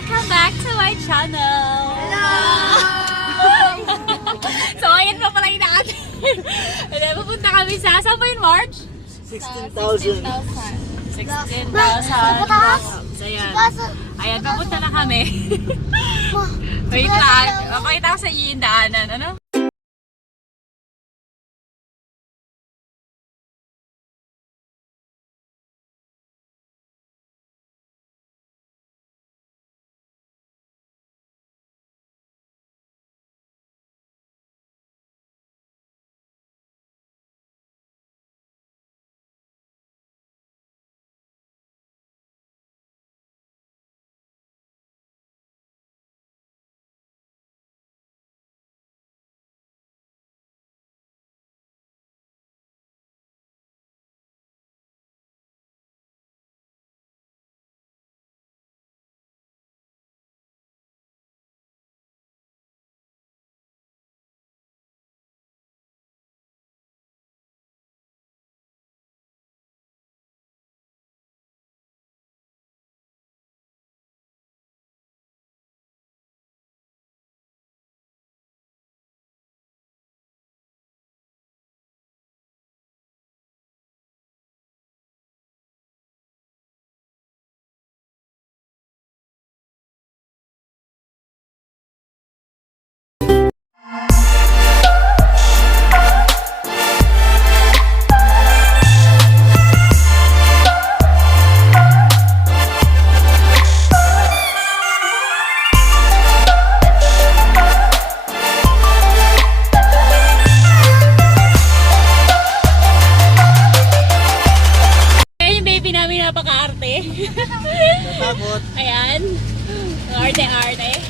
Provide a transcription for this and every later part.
Welcome back to my channel! Hello! So, ayan pa pala yung natin. Pupunta kami sa, saan pa yun, March? 16,000. 16,000 blossoms. Ayan. Ayan, pupunta na kami. Wait lang. Mapakita ko sa iyo yung daanan. Ano? Napaka-arte. Takot. Ayan. Arte-arte.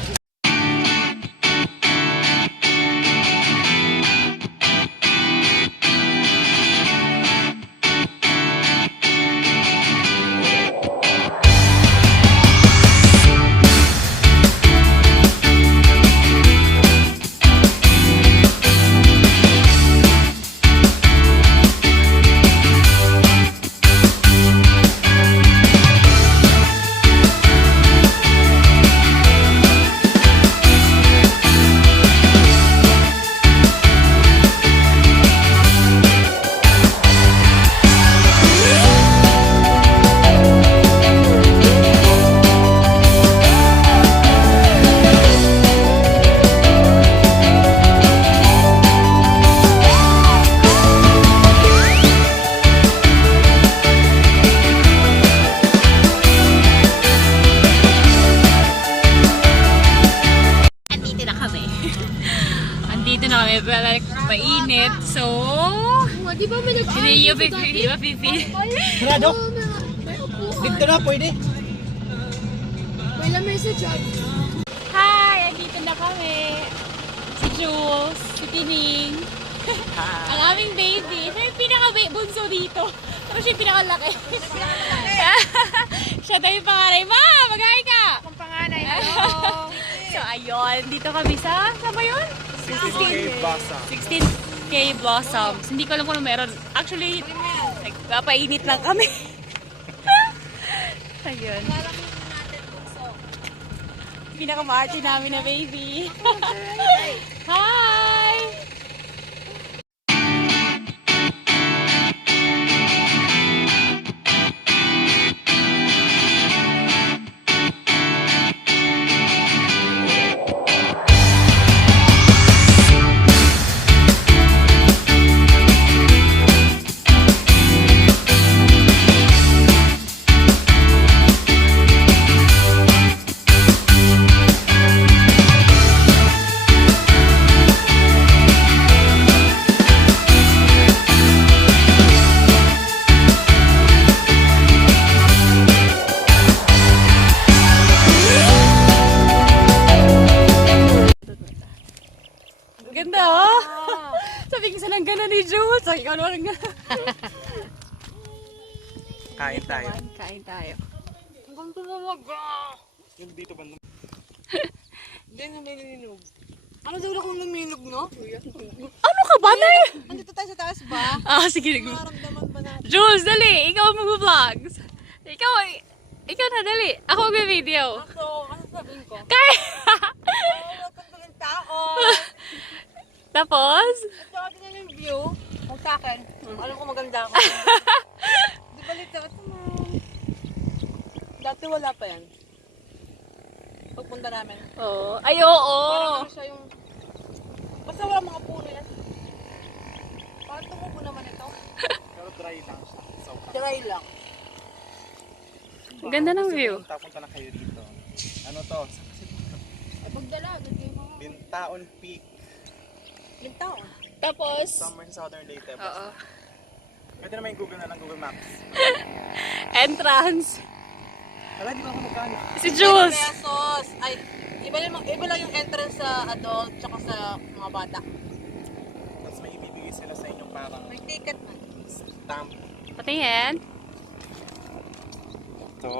Andito na kami, like, mainit. So, Di ba may hindi yung pipi. Sarado? Dito na, pwede. May lamesa dyan. Hi! Andito na kami. Si Jules, si Tining, ang aming baby. Siya yung pinaka-bunso dito. Pero siya yung pinaka-laki. Siya tayo yung panganay. Ma! Mag-hi ka! Ang panganay. So, ayun. Dito kami sa, saan ba yun? 16K Blossoms. Hindi ko alam kung ano meron. Actually, nagpapainit lang kami. Ayun. Pinaka-maarte namin na baby. Hi! Ganda oh! Sabi ko sa nang gana ni Jules. Sabi ko naman gana. Kain tayo. Kain tayo. Ang ganito talaga. Yung dito ba? Hindi na may nilinog. Ano daw akong luminog, no? Ano ka ba? Andito tayo sa taas ba? Ah, sige. Maramdaman ba natin? Jules, dali! Ikaw ang mag-vlogs. Ikaw na, dali. Ako mag-video. So, ano sabihin ko? Kaya! Welcome to yung tao. Tapos? Ito atin na yung view. Kung sa akin, alam ko maganda ako. Di ba lito? Ito na. Dati wala pa yan. Pagpunta namin. Oo. Ay, oo! Parang ano siya yung... Basta wala mga puno yan. Parang tumubo naman ito. Pero dry lang siya. So, Dry lang. Ang ganda ng view. punta na kayo dito. Ano to? Ay, pagdala. Gagawin mo. Bintaon Peak. Yung taon. Tapos? Somewhere sa Southern Leyte. Oo. Pwede naman yung Google na lang, Google Maps. Entrance. Wala, di ba ako magkano? Si Jules. Pesos. Ay, iba lang yung entrance sa adult tsaka sa mga bata. Tapos may ibibigay sila sa inyong parang May ticket man. stamp. Patingin. Ito.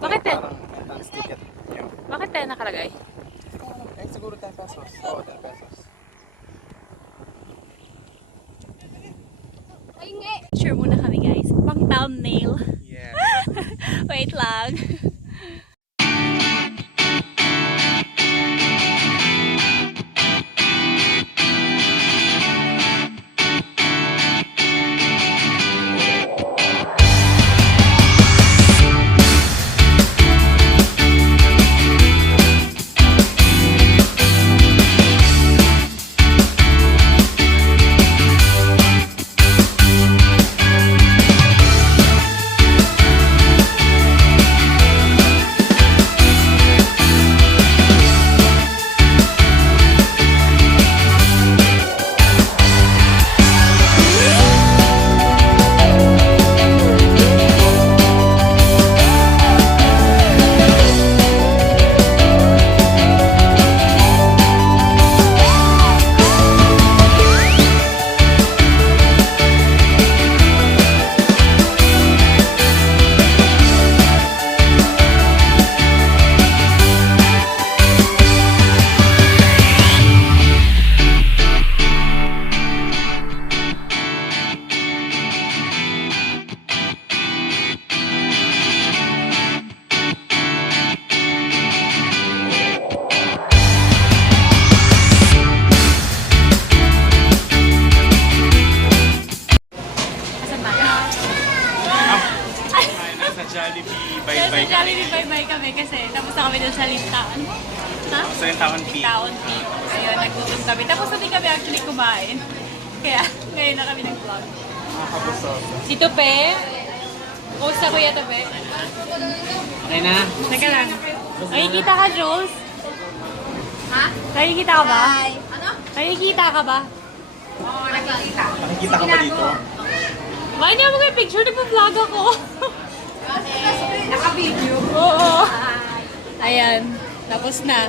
Bakit eh? Parang entrance ticket. Yun. Bakit tayo nakalagay? Eh, siguro 10 pesos. Oo, 10 pesos. Picture muna kami guys. Pang thumbnail. Yeah. Wait lang. Asan tayo? Ay, nasa Jollibee. Sa Bye-bye. Jollibee bye-bye kami kasi tapos na kami dun sa Lintaon. Ha? Sa yung Taon Peak. Lintaon Peak. Ayun, nagtutok kami. Tapos hindi kami actually kumain. Kaya ngayon na kami nag-vlog. Nakakabusog. Si Tupe. Kumusta Kuya Tupe? Okay na. Teka lang. Nakikita ka, Jules? Ha? Nakikita ka ba? Ano? Nakikita ka ba? Nakikita ka ba dito? Bakit niya mag-picture? Nagpa-vlog ako. Naka-video. Oo. Ayan. Tapos na.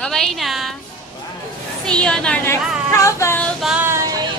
Bye-bye na. See you on our next travel. Bye!